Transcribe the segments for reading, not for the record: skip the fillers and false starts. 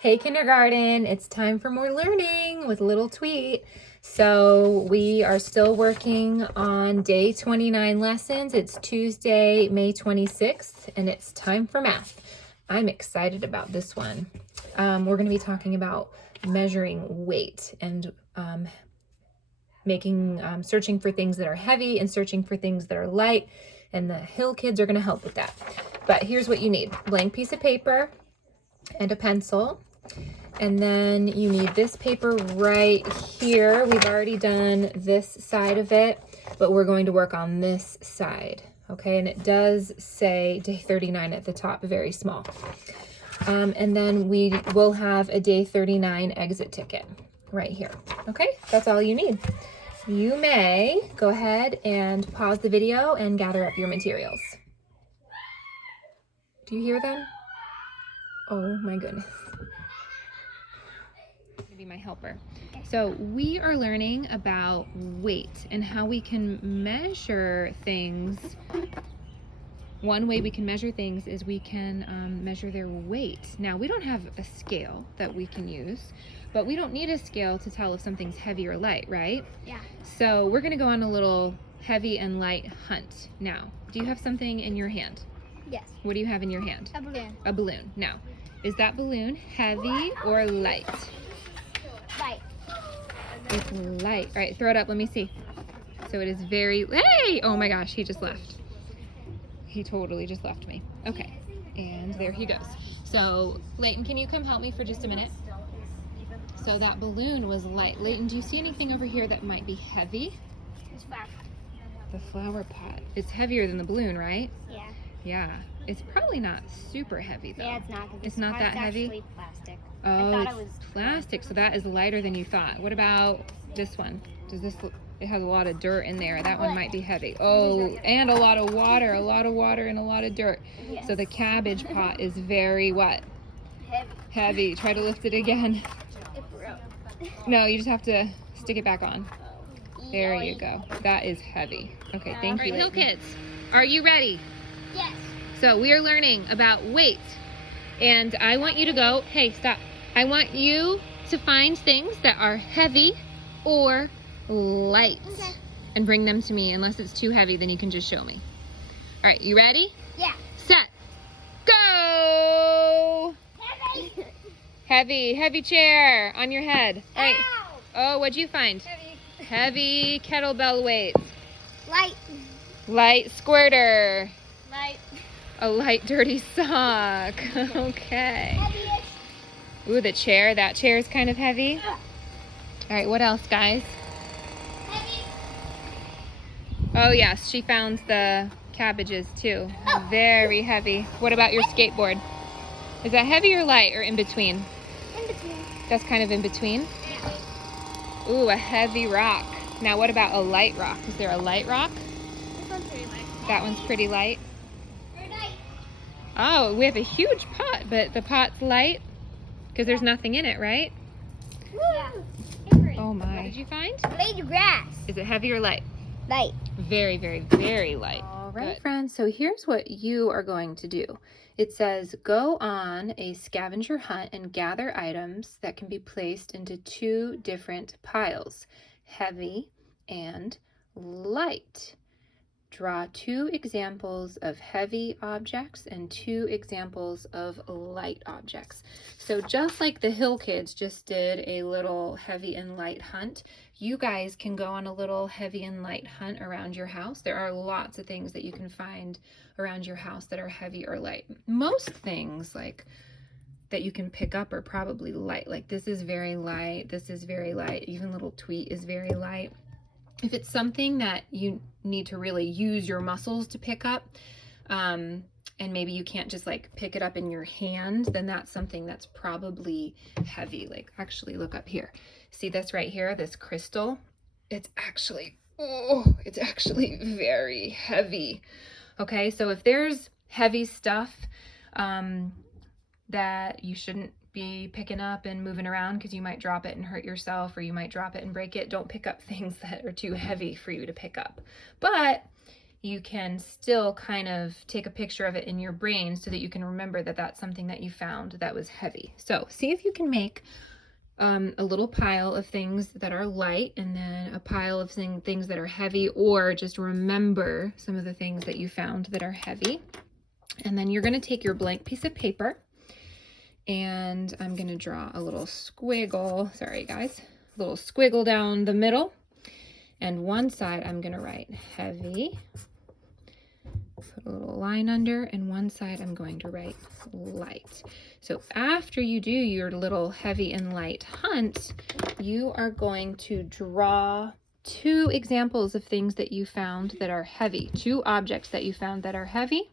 Hey kindergarten, it's time for more learning with little Tweet. So we are still working on day 29 lessons. It's Tuesday, May 26th, and it's time for math. I'm excited about this one. We're going to be talking about measuring weight and searching for things that are heavy and searching for things that are light. And the Hill kids are going to help with that. But here's what you need: blank piece of paper and a pencil. And then you need this paper right here. We've already done this side of it, but we're going to work on this side. Okay, and it does say day 39 at the top, very small. And then we will have a day 39 exit ticket right here. Okay, that's all you need. You may go ahead and pause the video and gather up your materials. Do you hear them? Oh my goodness. Be my helper. So we are learning about weight and how we can measure things. One way we can measure things is we can measure their weight. Now, we don't have a scale that we can use, but we don't need a scale to tell if something's heavy or light, right? Yeah. So we're going to go on a little heavy and light hunt. Now, do you have something in your hand? Yes. What do you have in your hand? A balloon. A balloon. Now, is that balloon heavy or light? Light. It's light. All right, throw it up. Let me see. So it is very, hey! Oh my gosh, he just left. He totally just left me. Okay, and there he goes. So, Layton, can you come help me for just a minute? So that balloon was light. Layton, do you see anything over here that might be heavy? It's black. The flower pot. It's heavier than the balloon, right? Yeah. Yeah. It's probably not super heavy though. Yeah, it's not. It's not that heavy? It's actually plastic. Oh, I thought it's it was plastic, so that is lighter than you thought. What about this one? Does this look, it has a lot of dirt in there. That one might be heavy. Oh, and a lot of water and a lot of dirt. Yes. So the cabbage pot is very what? Heavy. Heavy. Try to lift it again. It broke. No, you just have to stick it back on. There you go. That is heavy. Okay, thank you. All right, Hill kids, are you ready? Yes. So we are learning about weight. And I want you to go, hey, stop. I want you to find things that are heavy or light. Okay. And bring them to me. Unless it's too heavy, then you can just show me. All right, you ready? Yeah. Set. Go! Heavy. Heavy chair on your head. All right. Ow! Oh, what'd you find? Heavy. Heavy kettlebell weights. Light. Light squirter. Light. A light dirty sock. Okay. Heavy-ish. Ooh, the chair. That chair is kind of heavy. All right, what else, guys? Heavy. Oh, yes, she found the cabbages, too. Very heavy. What about your skateboard? Is that heavy or light or in between? In between. That's kind of in between. Yeah. Ooh, a heavy rock. Now, what about a light rock? Is there a light rock? This one's pretty light. That one's pretty light. Very light. Oh, we have a huge pot, but the pot's light because there's nothing in it, right? Yeah. Oh my. What did you find? Blade grass. Is it heavy or light? Light. Very, very, very light. All right, Good. friends, so here's what you are going to do. It says, go on a scavenger hunt and gather items that can be placed into two different piles, heavy and light. Draw two examples of heavy objects and two examples of light objects. So just like the Hill kids just did a little heavy and light hunt, you guys can go on a little heavy and light hunt around your house. There are lots of things that you can find around your house that are heavy or light. Most things like that you can pick up are probably light. Like this is very light, this is very light, even little Tweet is very light. If it's something that you need to really use your muscles to pick up, and maybe you can't just like pick it up in your hand, then that's something that's probably heavy. Like actually look up here. See this right here, this crystal? It's actually very heavy. Okay, so if there's heavy stuff that you shouldn't be picking up and moving around because you might drop it and hurt yourself, or you might drop it and break it, don't pick up things that are too heavy for you to pick up. But you can still kind of take a picture of it in your brain so that you can remember that that's something that you found that was heavy. So see if you can make a little pile of things that are light and then a pile of things that are heavy, or just remember some of the things that you found that are heavy. And then you're going to take your blank piece of paper, and I'm going to draw a little squiggle, sorry guys, a little squiggle down the middle. And one side I'm going to write heavy, put a little line under, and one side I'm going to write light. So after you do your little heavy and light hunt, you are going to draw 2 examples of things that you found that are heavy, 2 objects that you found that are heavy,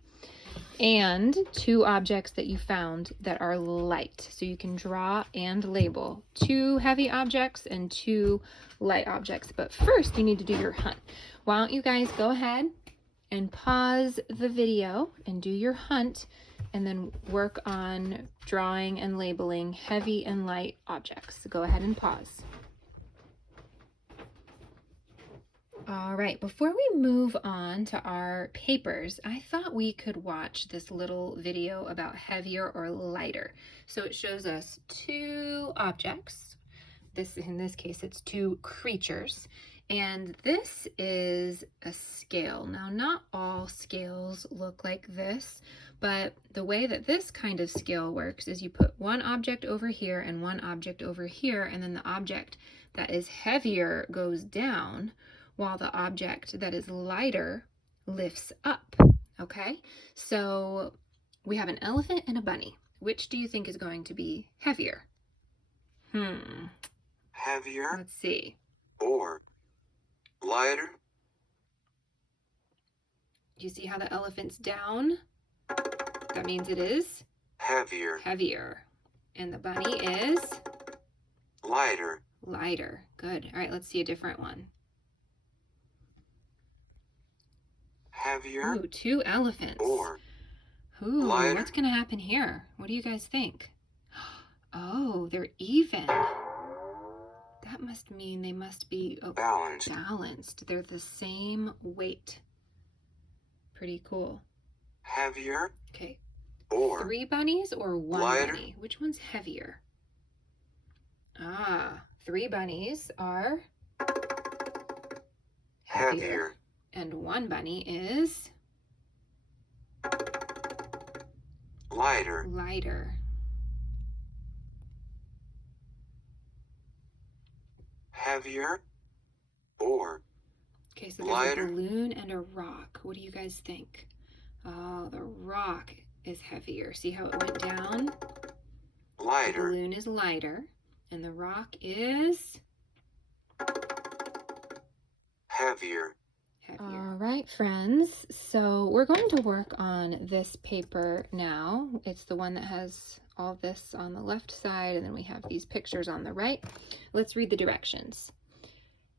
and 2 objects that you found that are light. So you can draw and label 2 heavy objects and 2 light objects. But first you need to do your hunt. Why don't you guys go ahead and pause the video and do your hunt, and then work on drawing and labeling heavy and light objects. So go ahead and pause. All right, before we move on to our papers, I thought we could watch this little video about heavier or lighter. So it shows us 2 objects. In this case, it's 2 creatures. And this is a scale. Now, not all scales look like this, but the way that this kind of scale works is you put one object over here and one object over here, and then the object that is heavier goes down, while the object that is lighter lifts up, okay? So we have an elephant and a bunny. Which do you think is going to be heavier? Heavier Let's see. or lighter? You see how the elephant's down? That means it is Heavier. heavier. And the bunny is Lighter. lighter. Good. All right, let's see a different one. Heavier Ooh, 2 elephants. or Ooh, lighter. what's going to happen here? What do you guys think? Oh, they're even. That must mean they must be balanced. balanced. They're the same weight. Pretty cool. Heavier Okay, or 3 bunnies or 1 lighter. bunny? Which one's heavier? 3 bunnies are heavier. and 1 bunny is Lighter. lighter. Heavier or Okay, so there's lighter. a balloon and a rock. What do you guys think? Oh, the rock is heavier. See how it went down? The lighter. balloon is lighter, and the rock is Heavier. heavier. All right, friends. So we're going to work on this paper now. It's the one that has all this on the left side, and then we have these pictures on the right. Let's read the directions.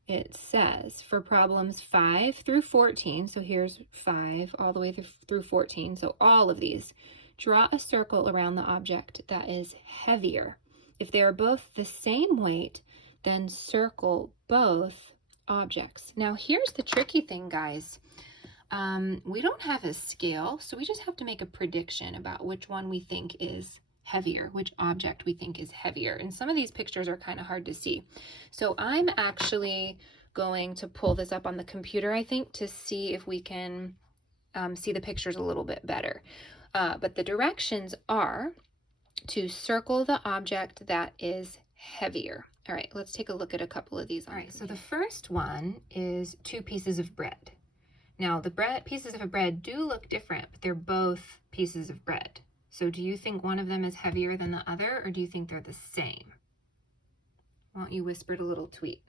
It says for problems 5 through 14, so here's 5 all the way through 14, so all of these, draw a circle around the object that is heavier. If they are both the same weight, then circle both objects. Now here's the tricky thing, guys. We don't have a scale, so we just have to make a prediction about which one we think is heavier, which object we think is heavier. And some of these pictures are kind of hard to see. So I'm actually going to pull this up on the computer, I think, to see if we can see the pictures a little bit better. But the directions are to circle the object that is heavier. All right, let's take a look at a couple of these. All right, so the first one is 2 pieces of bread. Now, the pieces of bread do look different, but they're both pieces of bread. So do you think one of them is heavier than the other, or do you think they're the same? Why don't you whisper a little tweet?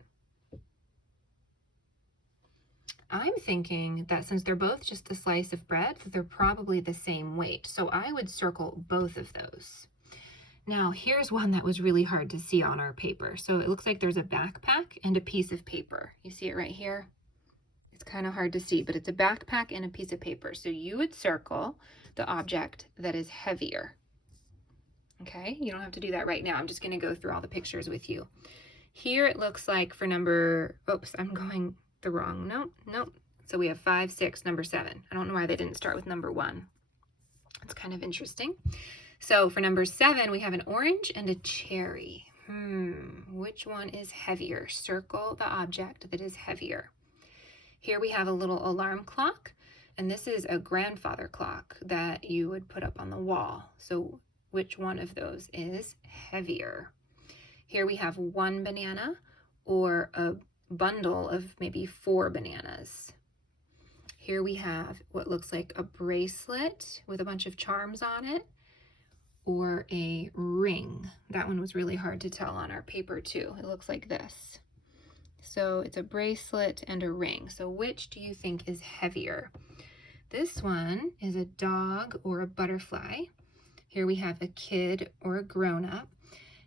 I'm thinking that since they're both just a slice of bread, that they're probably the same weight. So I would circle both of those. Now, here's one that was really hard to see on our paper. So it looks like there's a backpack and a piece of paper. You see it right here? It's kind of hard to see, but it's a backpack and a piece of paper. So you would circle the object that is heavier. Okay, you don't have to do that right now. I'm just going to go through all the pictures with you. Here it looks like for number, oops, I'm going the wrong, nope, So we have 5, 6, number 7. I don't know why they didn't start with number 1. It's kind of interesting. So for number 7, we have an orange and a cherry. Which one is heavier? Circle the object that is heavier. Here we have a little alarm clock, and this is a grandfather clock that you would put up on the wall. So which one of those is heavier? Here we have 1 banana or a bundle of maybe 4 bananas. Here we have what looks like a bracelet with a bunch of charms on it, or a ring. That one was really hard to tell on our paper too. It looks like this. So it's a bracelet and a ring. So which do you think is heavier? This one is a dog or a butterfly. Here we have a kid or a grown-up.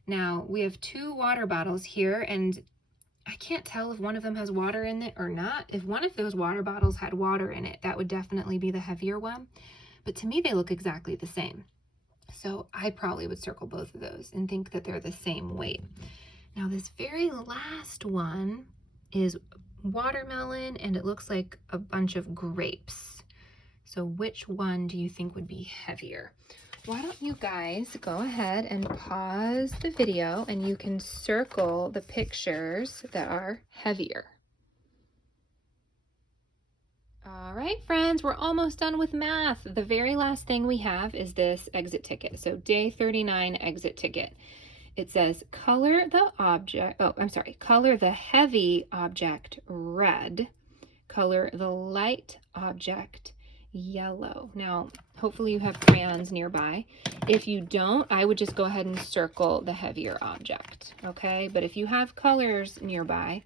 Now we have 2 water bottles here, and I can't tell if one of them has water in it or not. If one of those water bottles had water in it, that would definitely be the heavier one. But to me, they look exactly the same. So I probably would circle both of those and think that they're the same weight. Now this very last one is watermelon, and it looks like a bunch of grapes. So which one do you think would be heavier? Why don't you guys go ahead and pause the video and you can circle the pictures that are heavier. All right, friends, we're almost done with math. The very last thing we have is this exit ticket. So day 39 exit ticket. It says color the heavy object red, color the light object yellow. Now, hopefully you have crayons nearby. If you don't, I would just go ahead and circle the heavier object, okay? But if you have colors nearby,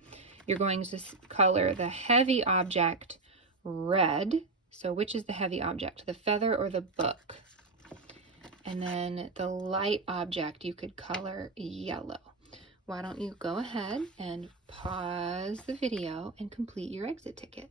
you're going to color the heavy object red. So which is the heavy object, the feather or the book? And then the light object you could color yellow. Why don't you go ahead and pause the video and complete your exit ticket?